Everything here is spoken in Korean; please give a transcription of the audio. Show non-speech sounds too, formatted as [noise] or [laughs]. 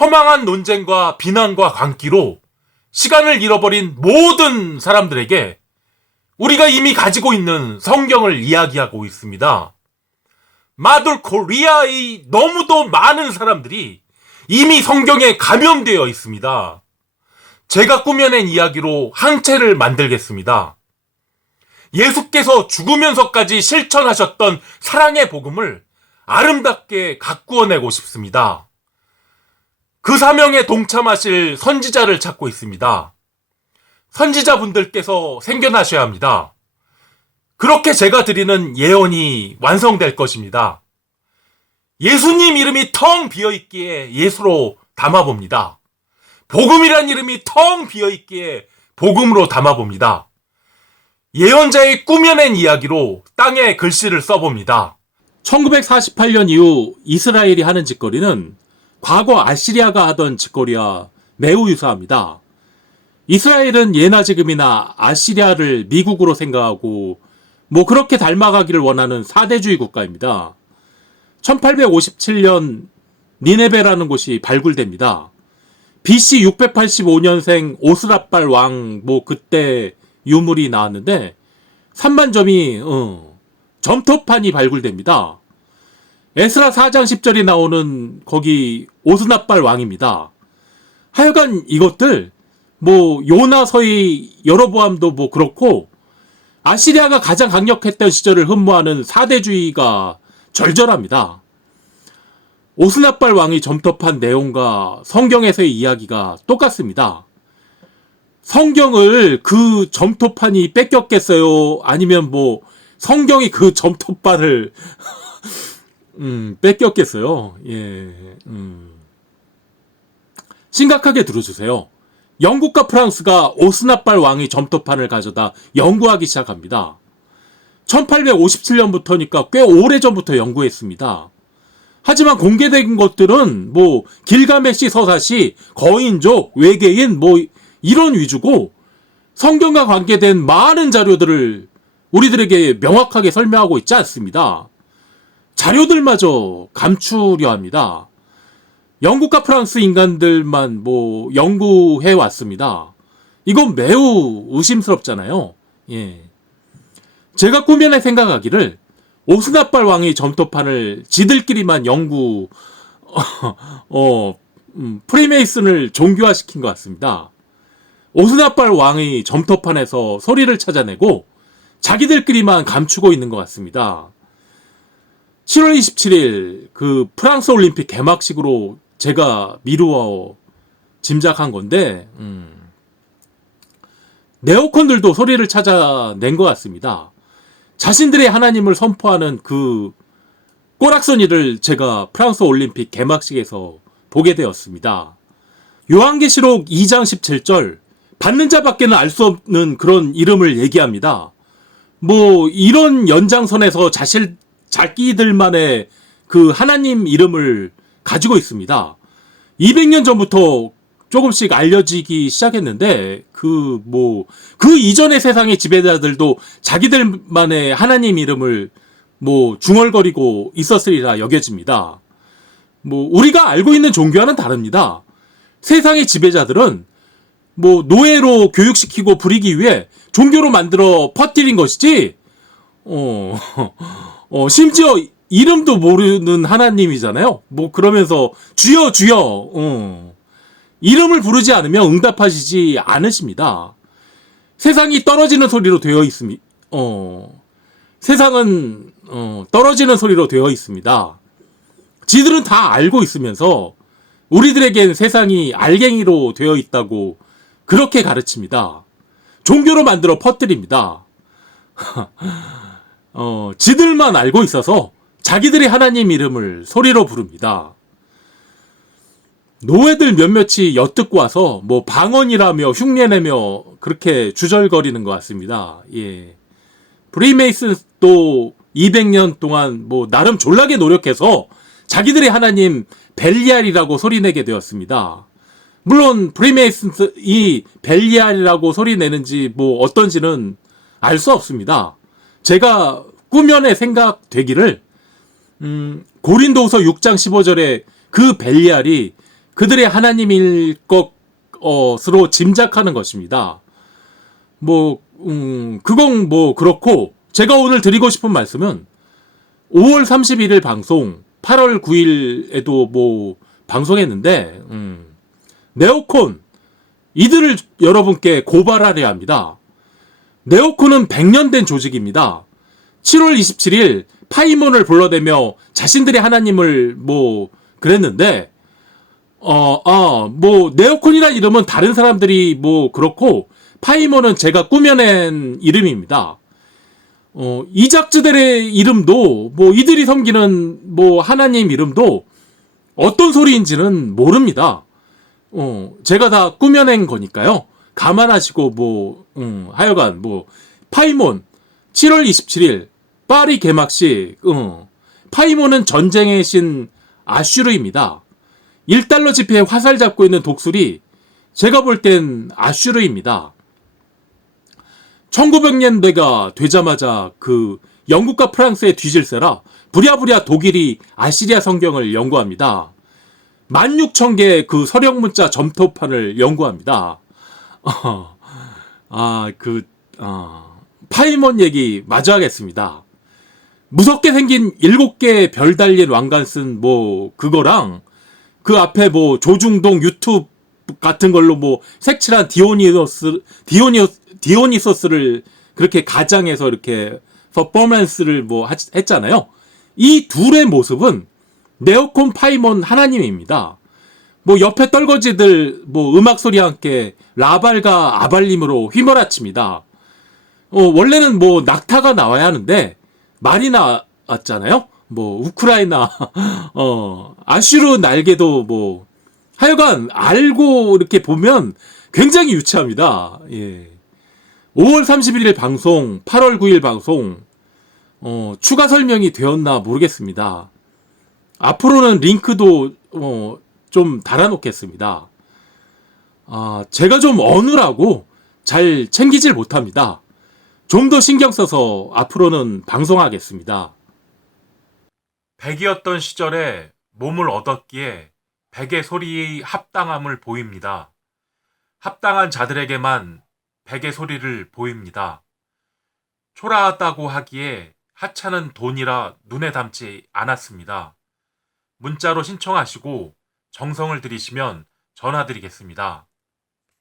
허망한 논쟁과 비난과 광기로 시간을 잃어버린 모든 사람들에게 우리가 이미 가지고 있는 성경을 이야기하고 있습니다. 마돌 코리아의 너무도 많은 사람들이 이미 성경에 감염되어 있습니다. 제가 꾸며낸 이야기로 항체를 만들겠습니다. 예수께서 죽으면서까지 실천하셨던 사랑의 복음을 아름답게 가꾸어내고 싶습니다. 그 사명에 동참하실 선지자를 찾고 있습니다. 선지자분들께서 생겨나셔야 합니다. 그렇게 제가 드리는 예언이 완성될 것입니다. 예수님 이름이 텅 비어 있기에 예수로 담아 봅니다. 복음이란 이름이 텅 비어 있기에 복음으로 담아 봅니다. 예언자의 꾸며낸 이야기로 땅에 글씨를 써봅니다. 1948년 이후 이스라엘이 하는 짓거리는 과거 아시리아가 하던 짓거리와 매우 유사합니다. 이스라엘은 예나 지금이나 아시리아를 미국으로 생각하고 뭐 그렇게 닮아가기를 원하는 사대주의 국가입니다. 1857년 니네베라는 곳이 발굴됩니다. BC 685년생 오스라빨 왕 뭐 그때 유물이 나왔는데 3만 점이 어, 점토판이 발굴됩니다. 에스라 4장 10절이 나오는 거기 오스나빨 왕입니다. 하여간 이것들 뭐 요나서의 여로보암도 뭐 그렇고 아시리아가 가장 강력했던 시절을 흠모하는 사대주의가 절절합니다. 오스나빨 왕이 점토판 내용과 성경에서의 이야기가 똑같습니다. 성경을 그 점토판이 뺏겼겠어요? 아니면 뭐 성경이 그 점토판을 음, 뺏겼겠어요? 예. 음. 심각하게 들어주세요. 영국과 프랑스가 오스나빨 왕의 점토판을 가져다 연구하기 시작합니다. 1857년부터니까 꽤 오래전부터 연구했습니다. 하지만 공개된 것들은 뭐 길가메시 서사시, 거인족, 외계인 뭐 이런 위주고 성경과 관계된 많은 자료들을 우리들에게 명확하게 설명하고 있지 않습니다. 자료들마저 감추려 합니다. 영국과 프랑스 인간들만 뭐 연구해 왔습니다. 이건 매우 의심스럽잖아요. 예. 제가 꾸며내 생각하기를 오스나빨 왕의 점토판을 지들끼리만 연구 어, [laughs] 어 음, 프리메이슨을 종교화시킨 것 같습니다. 오스나빨 왕의 점토판에서 소리를 찾아내고 자기들끼리만 감추고 있는 것 같습니다. 7월 27일 그 프랑스 올림픽 개막식으로 제가 미루어 짐작한 건데 음, 네오콘들도 소리를 찾아낸 것 같습니다. 자신들의 하나님을 선포하는 그 꼬락서니를 제가 프랑스 올림픽 개막식에서 보게 되었습니다. 요한계시록 2장 17절 받는 자밖에는 알 수 없는 그런 이름을 얘기합니다. 뭐 이런 연장선에서 자신 자기들만의 그 하나님 이름을 가지고 있습니다. 200년 전부터 조금씩 알려지기 시작했는데 그 뭐 그 이전의 세상의 지배자들도 자기들만의 하나님 이름을 뭐 중얼거리고 있었으리라 여겨집니다. 뭐 우리가 알고 있는 종교와는 다릅니다. 세상의 지배자들은 뭐 노예로 교육시키고 부리기 위해 종교로 만들어 퍼뜨린 것이지 어, 어 심지어 이름도 모르는 하나님이잖아요. 뭐 그러면서 주여 주여 어. 이름을 부르지 않으면 응답하시지 않으십니다. 세상이 떨어지는 소리로 되어 있습니다. 어, 세상은 어, 떨어지는 소리로 되어 있습니다. 지들은 다 알고 있으면서 우리들에겐 세상이 알갱이로 되어 있다고 그렇게 가르칩니다. 종교로 만들어 퍼뜨립니다. [laughs] 어, 지들만 알고 있어서 자기들의 하나님 이름을 소리로 부릅니다. 노예들 몇몇이 엿듣고 와서 뭐 방언이라며 흉내내며 그렇게 주절거리는 것 같습니다. 예. 프리메이슨도 200년 동안 뭐 나름 졸라게 노력해서 자기들의 하나님 벨리알이라고 소리내게 되었습니다. 물론 프리메이슨이 벨리알이라고 소리내는지 뭐 어떤지는 알 수 없습니다. 제가 꾸면에 생각 되기를 음, 고린도서 6장 15절에 그 벨리알이 그들의 하나님일 것으로 짐작하는 것입니다. 뭐, 음, 그건 뭐 그렇고, 제가 오늘 드리고 싶은 말씀은 5월 31일 방송, 8월 9일에도 뭐 방송했는데, 음, 네오콘, 이들을 여러분께 고발하려 합니다. 네오콘은 100년 된 조직입니다. 7월 27일 파이몬을 불러대며 자신들의 하나님을 뭐 그랬는데 어, 어, 뭐 네오콘이란 이름은 다른 사람들이 뭐 그렇고 파이몬은 제가 꾸며낸 이름입니다. 어, 이작즈들의 이름도 뭐 이들이 섬기는 뭐 하나님 이름도 어떤 소리인지는 모릅니다. 어, 제가 다 꾸며낸 거니까요. 감안하시고 뭐 음, 하여간 뭐 파이몬 7월 27일 파리 개막식 어, 파이몬은 전쟁의 신 아슈르입니다. 1달러 지폐에 화살 잡고 있는 독수리 제가 볼 땐 아슈르입니다. 1900년대가 되자마자 그 영국과 프랑스의 뒤질세라 부랴부랴 독일이 아시리아 성경을 연구합니다. 16,000개의 그 서령 문자 점토판을 연구합니다. [laughs] 어, 아, 그, 어, 파이몬 얘기 마저 하겠습니다. 무섭게 생긴 7개의 별 달린 왕관 쓴 뭐, 그거랑 그 앞에 뭐 조중동 유튜브 같은 걸로 뭐 색칠한 디오니소스, 디오니, 디오니소스를 그렇게 가장해서 이렇게 퍼포먼스를 뭐 하- 했잖아요. 이 둘의 모습은 네오콘 파이몬 하나님입니다. 뭐 옆에 떨거지들 뭐 음악 소리와 함께 라발과 아발림으로 휘몰아칩니다. 어, 원래는 뭐 낙타가 나와야 하는데 말이 나왔잖아요. 뭐 우크라이나 [laughs] 어 아슈르 날개도 뭐 하여간 알고 이렇게 보면 굉장히 유치합니다. 예. 5월 31일 방송, 8월 9일 방송 어, 추가 설명이 되었나 모르겠습니다. 앞으로는 링크도 어, 좀 달아놓겠습니다. 아, 제가 좀 어눌하고 잘 챙기질 못합니다. 좀 더 신경 써서 앞으로는 방송하겠습니다. 백이었던 시절에 몸을 얻었기에 백의 소리의 합당함을 보입니다. 합당한 자들에게만 백의 소리를 보입니다. 초라하다고 하기에 하찮은 돈이라 눈에 담지 않았습니다. 문자로 신청하시고 정성을 들이시면 전화드리겠습니다.